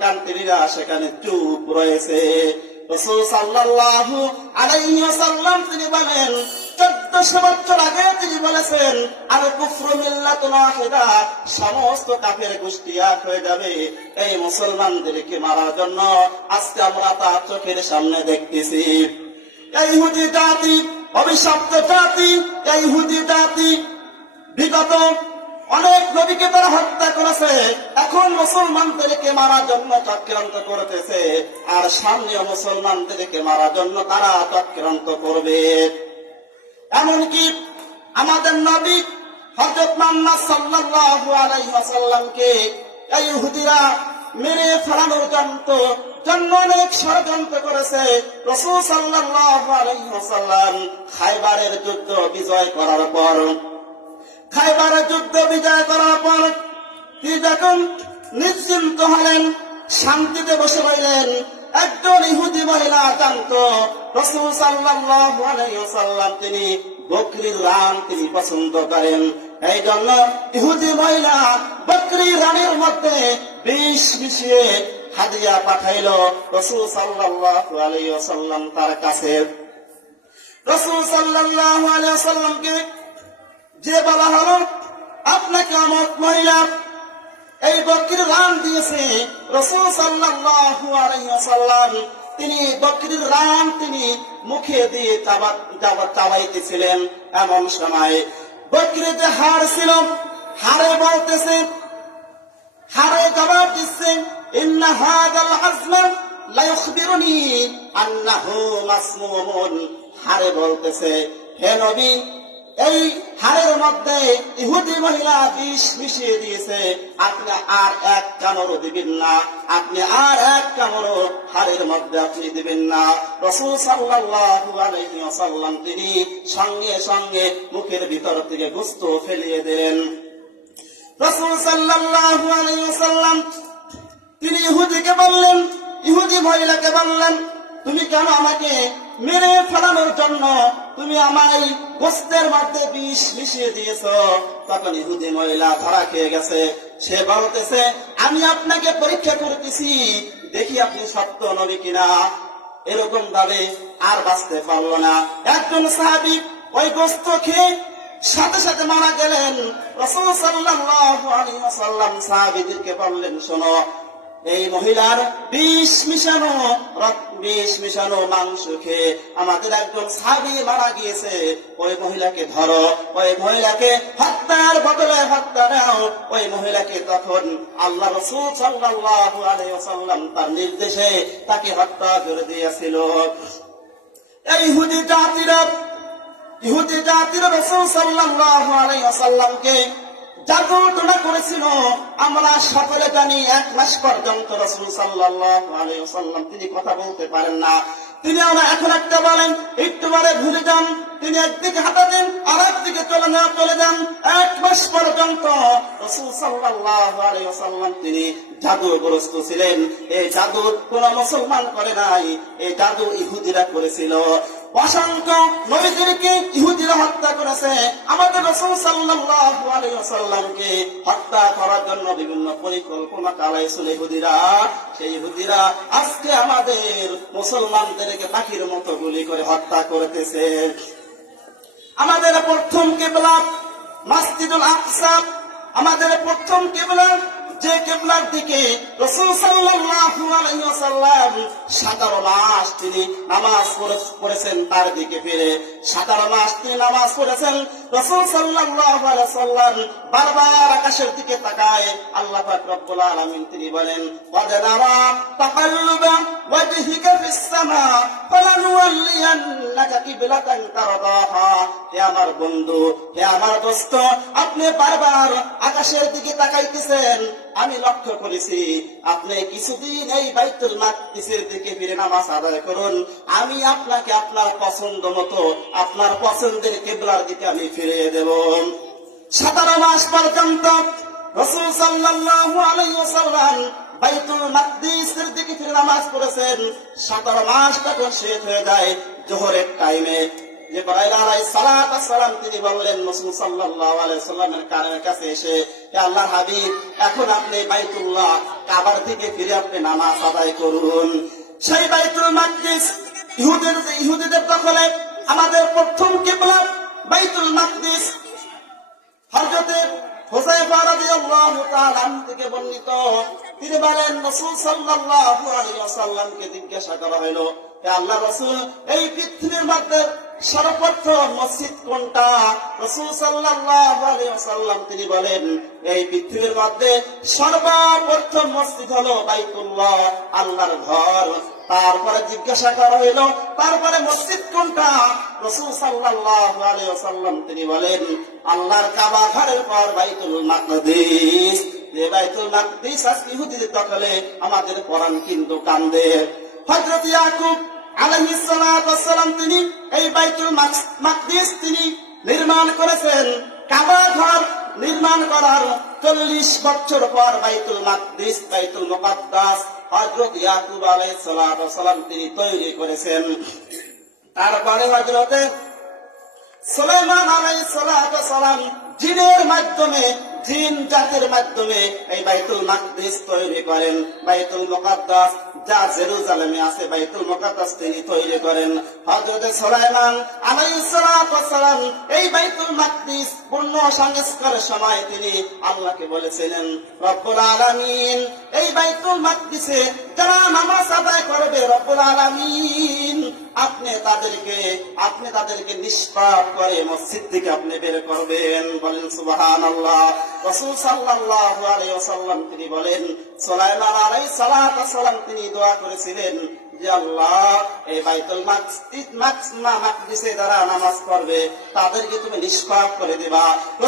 কান্ত্রীরা সেখানে চুপ রয়েছে। রাসূল সাল্লাল্লাহু আলাইহি ওয়াসাল্লাম তিনি বলেন 1400 বছর আগে তিনি বলেছেন আল কুফরু মিল্লাতুন ওয়াহিদা, সমস্ত কাফের গোষ্ঠী এক হয়ে যাবে এই মুসলমানদেরকে মারার জন্য। আজকে আমরা তা চোখের সামনে দেখতেছি। এই ইহুদি জাতি অভিশপ্ত জাতি, এই ইহুদি জাতি বিগত অনেক নবীকে তারা হত্যা করেছে, এখন মুসলমানদেরকে মারার জন্য চক্রান্ত করতেছে, আর সামনেও মুসলমানদেরকে মারার জন্য তারা চক্রান্ত করবে। এমনকি আমাদের নবী হযরত মুহাম্মদ সাল্লাল্লাহু আলাইহি ওয়াসাল্লামকে এই ইহুদিরা মেরে ফেলানোর জন্য অনেক ষড়যন্ত্র করেছে। রাসূল সাল্লাল্লাহু আলাইহি ওয়াসাল্লাম খায়বারের যুদ্ধ বিজয় করার পর তিনি যখন নিশ্চিন্ত হলেন, শান্তিতে বসে রইলেন, একজন ইহুদি মহিলা জানত রাসূল সাল্লাল্লাহু আলাইহি ওয়াসাল্লাম তিনি বকরির রান তিনি পছন্দ করেন। এই জন্য ইহুদি মহিলা বকরির রানের মধ্যে বিষ মিশিয়ে হাদিয়া পাঠাইল রাসূল সাল্লাল্লাহু আলাইহি ওয়াসাল্লাম তার কাছে। রাসূল সাল্লাল্লাহু আলাইহি ওয়াসাল্লামকে যে বলা হলো আপনাকে অমুক মহিলা এই বকরির রান দিয়েছে, রাসূল সাল্লাল্লাহু আলাইহি ওয়াসাল্লাম তিনি বকরির রান তিনি মুখে দিয়ে চাবাইতেছিলেন। এমন সময় বকরির যে হাড় ছিল, হাড়ে বলতেছে, হাড়ে জবাব দিচ্ছে ইন্না হাযাল আযমা লা ইখবিরুনি আন্নাহু মাসমুমুন। হাড়ে বলতেছে হে নবী, এই হাড়ের মধ্যে ইহুদি মহিলা বিষ মিশিয়ে দিয়েছে, আপনি আর এক কামড়ও দিবেন না, আপনি আর এক কামড়ও হাড়ের মধ্যে আপনি দিবেন না। রাসূল সাল্লাল্লাহু আলাইহি ওয়াসাল্লাম তিনি সঙ্গে সঙ্গে মুখের ভিতর থেকে গোশত ফেলিয়ে দিলেন। রাসূল সাল্লাল্লাহু আলাইহি ওয়াসাল্লাম তিনি ইহুদিকে বললেন, ইহুদি মহিলাকে বললেন, তুমি কেন আমাকে মেরে ফেলানোর জন্য তুমি আমায় গোশতের মধ্যে বিষ মিশিয়ে দিয়েছ? তখন ইহুদি মহিলা ধরা খেয়ে গেছে। সে বলতেছে আমি আপনাকে পরীক্ষা করতেছি, দেখি আপনি সত্য নবী কিনা। এরকম ভাবে আর বাঁচতে পারল না। একজন সাহাবী ওই গোশত খেয়ে সাথে সাথে মারা গেলেন। রাসূল সাল্লাল্লাহু আলাইহি ওয়াসাল্লাম সাহাবীদেরকে বললেন, শোনো, এই মহিলার বিষ মিশানো মাংস খেয়ে আমাদের একজন সাহাবী মারা গিয়েছে, ওই মহিলাকে ধরো, ওই মহিলাকে হত্যার বদলে হত্যা দাও। ওই মহিলাকে তখন আল্লাহ রাসূল সাল্লাল্লাহু আলাইহি ওয়াসাল্লাম তার নির্দেশে তাকে হত্যা করে দিয়েছিল। এই ইহুদি জাতিরা রাসূল সাল্লাল্লাহু আলাইহি ওয়াসাল্লামকে জাদু টোনা করেছিল। আমরা সকলে জানি 1 মাস পর্যন্ত রাসূল সাল্লাল্লাহু আলাইহি ওয়াসাল্লাম তিনি কথা বলতে পারেন না। তিনি আমরা এখন একটা বলেন, একটু বলে ভুলে যান, তিনি একদিকে হাঁটাতেন আর একদিকে চলে যান। 1 মাস পর্যন্ত রাসূল সাল্লাল্লাহু আলাইহি ওয়াসাল্লাম তিনি জাদুগ্রস্ত ছিলেন। এই জাদু কোন মুসলমান করে নাই, এই জাদু ইহুদিরা করেছিল। অসংখ্য নবীদেরকে ইহুদিরা হত্যা করেছে। আমাদের রাসূল সাল্লাল্লাহু আলাইহি ওয়াসাল্লামকে হত্যা করার জন্য বিভিন্ন পরিকল্পনা চালাইছিল ইহুদিরা। সেই ইহুদিরা আজকে আমাদের মুসলমানদেরকে পাখির মতো গুলি করে হত্যা করতেছে। আমাদের প্রথম কিবলা মসজিদুল আকসা, আমাদের প্রথম কিবলা যে কিবলার দিকে রাসূল সাল্লাল্লাহু আলাইহি ওয়াসাল্লাম 17 মাস তিনি নামাজ পড়েছেন, তার দিকে ফিরে 17 মাস তিনি নামাজ পড়েছেন। রাসূল সাল্লাল্লাহু আলাইহি ওয়াসাল্লাম বারবার আকাশের দিকে তাকায়। আল্লাহ পাক রব্বুল আলামিন তিনি বলেন, "ওয়াদ নারা তাকাল্লুবা ওয়াজহিকা ফিস সামা ফালানুওয়াল্লিয়ান্নাকা কিবলাতান তারদাহা।" হে আমার বন্ধু, হে আমার দোস্ত, আপনি বারবার আকাশের দিকে তাকাইতেছেন, আমি লক্ষ্য করেছি। আপনি কিছুদিন এই বাইতুল মাকদিসের দিকে ফিরে নামাজ আদায় করুন, আমি আপনাকে আপনার পছন্দ মতো আপনার পছন্দের কিবলার দিকে আমি ফিরিয়ে দেব। 17 মাস পর্যন্ত রাসূল সাল্লাল্লাহু আলাইহি ওয়াসাল্লাম বাইতুল মাকদিসের দিকে ফিরে নামাজ পড়েছেন। 17 মাস তখন শেষ হয়ে যায় জোহরের টাইমে। জিবরাইল আলাইহিস সালাম তিনি বললেন রাসূল সাল্লাল্লাহু আলাইহি ওয়াসাল্লামের কানের কাছে এসে, হে আল্লাহর হাবিব, এখন আপনি বাইতুল্লাহ কাবার থেকে ফিরে আপনি নামাজ আদায় করুন। সেই বাইতুল মাকদিস ইহুদিদের দখলে আমাদের প্রথম কিবলা বাইতুল মাকদিস। হযরতে হুযায়ফা রাদিয়াল্লাহু তাআলা থেকে বর্ণিত, তিনি বলেন রাসূল সাল্লাল্লাহু আলাইহি ওয়াসাল্লামকে জিজ্ঞাসা করা হলো, হে আল্লাহর রাসূল, এই পৃথিবীর মধ্যে সর্বপ্রথম মসজিদ কোনটা? রাসূল সাল্লাল্লাহু আলাইহি ওয়াসাল্লাম তিনি বলেন, এই পৃথিবীর মধ্যে সর্বপ্রথম মসজিদ হলো বাইতুল্লাহ, আল্লাহর ঘর। তারপরে জিজ্ঞাসা করা হইল, তারপরে মসজিদ কোনটা? রাসূল সাল্লাল্লাহু আলাইহি ওয়াসাল্লাম তিনি বলেন, আল্লাহর কাবা ঘরের পর বাইতুল মাকদিস। যে বাইতুল মাকদিস আজকে ইহুদিদের দখলে, আমাদের পরাণ কিন্তু কান্দে। হযরত ইয়াকুব আলাইহিস সালাতু ওয়াস সালাম তিনি এই বাইতুল মাকদিস তিনি নির্মাণ করেছেন। কাবা ঘর নির্মাণ করার 40 বছর পর বাইতুল মাকদিস, বাইতুল মুকাদ্দাস হযরত ইয়াকুব আলাইহিস সালাতু ওয়াস সালাম তিনি তৈরি করেছেন। তারপরে হযরতে সুলাইমান আলাইহিস সালাতু ওয়াস সালাম জিনের মাধ্যমে, জিন জাতির মাধ্যমে এই বাইতুল মাকদিস তৈরি করেন। বাইতুল মুকাদ্দাস যা জেরুজালেমে আছে, বাইতুল মুকাদ্দাস তিনি তৈরি করেন। হযরত সুলাইমান আলাইহিস সালাতু ওয়াস সালাম এই বাইতুল মাকদিস পূর্ণ সংস্কারের সময় তিনি আল্লাহকে বলেছিলেন, রব্বুল আলামিন, এই বাইতুল মাকদিসে যারা নামাজ আদায় করবে, রব্বুল আলামিন, আপনি তাদেরকে নিষ্পাপ করে মসজিদ থেকে আপনি বের করবেন। বলেন সুবহানাল্লাহ। রাসূল সাল্লাল্লাহু আলাইহি ওয়াসাল্লাম তিনি বলেন, সুলাইমান আলাইহিস সালাতু ওয়াস সালাম তিনি দোয়া করেছিলেন যে আল্লাহ, এই বাইতুল মাকদিসে যারা নামাজ পড়বে তাদেরকে তুমি নিষ্পাপ করে দিবা।